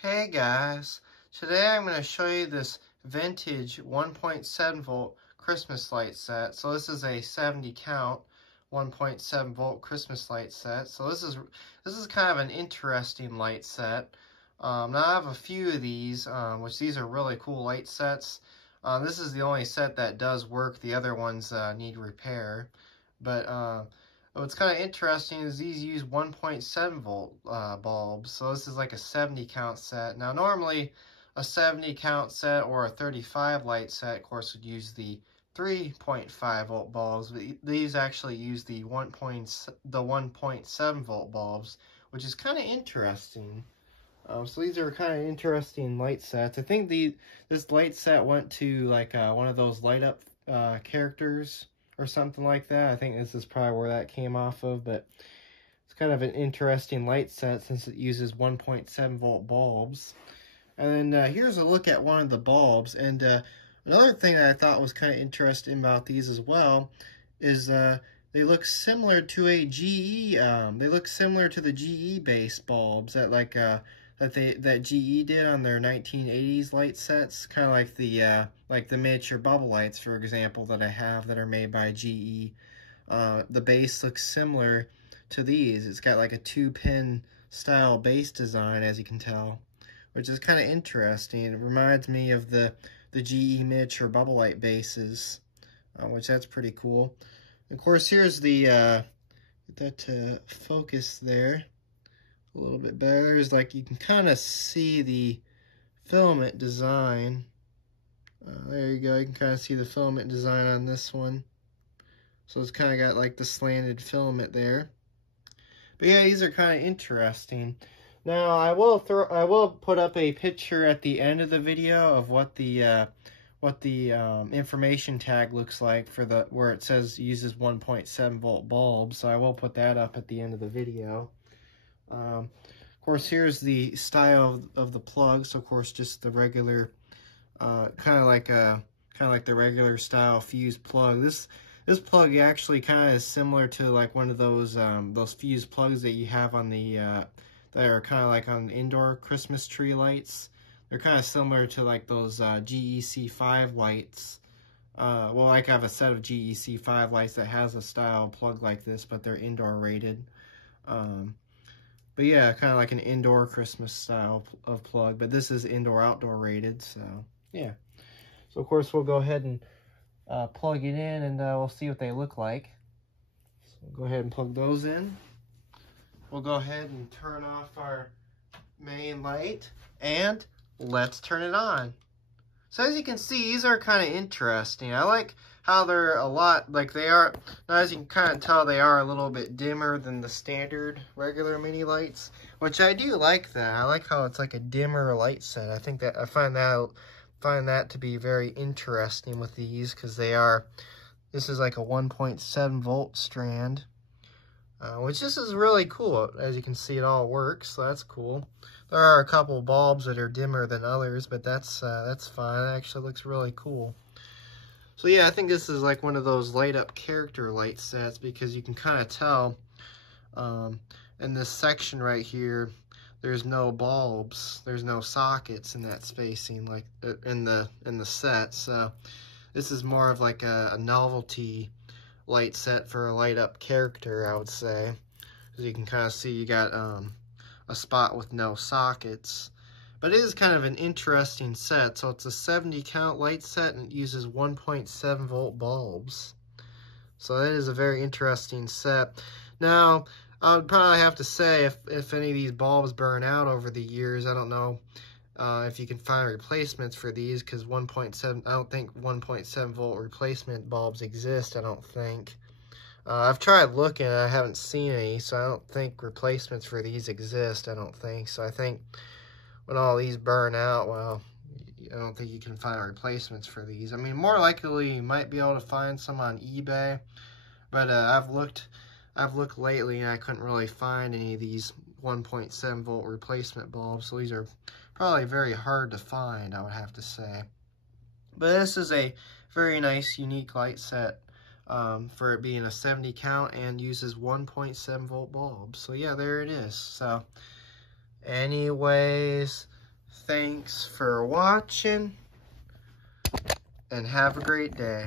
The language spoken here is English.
Hey guys, today I'm going to show you this vintage 1.7 volt Christmas light set. So this is a 70 count 1.7 volt Christmas light set. So this is kind of an interesting light set. Now I have a few of these, which these are really cool light sets. This is the only set that does work. The other ones need repair. But what's kind of interesting is these use 1.7 volt bulbs. So this is like a 70 count set. Now normally a 70 count set or a 35 light set, of course, would use the 3.5 volt bulbs, but these actually use the 1.7 volt bulbs, which is kind of interesting. So these are kind of interesting light sets. I think this light set went to like one of those light up characters or something like that. I think this is probably where that came off of, but it's kind of an interesting light set since it uses 1.7 volt bulbs. And then here's a look at one of the bulbs. And another thing that I thought was kind of interesting about these as well is they look similar to a GE. They look similar to the GE base bulbs that that GE did on their 1980s light sets, kind of like the miniature bubble lights, for example, that I have that are made by GE. The base looks similar to these. It's got like a 2-pin style base design, as you can tell, which is kind of interesting. It reminds me of the GE miniature bubble light bases, which that's pretty cool. Of course, here's the get that to focus there a little bit better. There's like, you can kind of see the filament design. There you go. You can kind of see the filament design on this one. So it's kind of got like the slanted filament there. But yeah, these are kind of interesting. Now I will put up a picture at the end of the video of what the information tag looks like for where it says uses 1.7 volt bulbs. So I will put that up at the end of the video. Of course, here's the style of the plug. So of course, just the regular, kind of like the regular style fuse plug. This plug actually kind of is similar to like one of those fuse plugs that you have on the that are kind of like on indoor Christmas tree lights. They're kind of similar to like those GEC5 lights. Well, like I have a set of GEC5 lights that has a style plug like this, but they're indoor rated. But yeah, kind of like an indoor Christmas style of plug, but this is indoor-outdoor rated, so yeah. So of course we'll go ahead and plug it in, and we'll see what they look like. So we'll go ahead and plug those in. We'll go ahead and turn off our main light, and let's turn it on. So as you can see, these are kind of interesting. I like how they're a lot, like they are, now as you can kind of tell, they are a little bit dimmer than the standard regular mini lights, which I do like that. I like how it's like a dimmer light set. I think that, I find that to be very interesting with these, because this is like a 1.7 volt strand, which this is really cool. As you can see, it all works, so that's cool. There are a couple bulbs that are dimmer than others, but that's fine. It actually looks really cool. So yeah, I think this is like one of those light up character light sets, because you can kind of tell in this section right here, there's no bulbs, there's no sockets in that spacing like in the set. So this is more of like a novelty light set for a light up character, I would say. As you can kind of see, you got a spot with no sockets. But it is kind of an interesting set. So it's a 70 count light set, and it uses 1.7 volt bulbs. So that is a very interesting set. Now, I would probably have to say, if any of these bulbs burn out over the years, I don't know if you can find replacements for these, because I don't think 1.7 volt replacement bulbs exist, I don't think. I've tried looking, I haven't seen any, so I don't think replacements for these exist, I don't think. So I think when all these burn out, well, I don't think you can find replacements for these. I mean, more likely you might be able to find some on eBay, but I've looked lately and I couldn't really find any of these 1.7 volt replacement bulbs, so these are probably very hard to find, I would have to say. But this is a very nice, unique light set for it being a 70 count and uses 1.7 volt bulbs. So yeah, there it is. So anyways, Thanks for watching, and have a great day.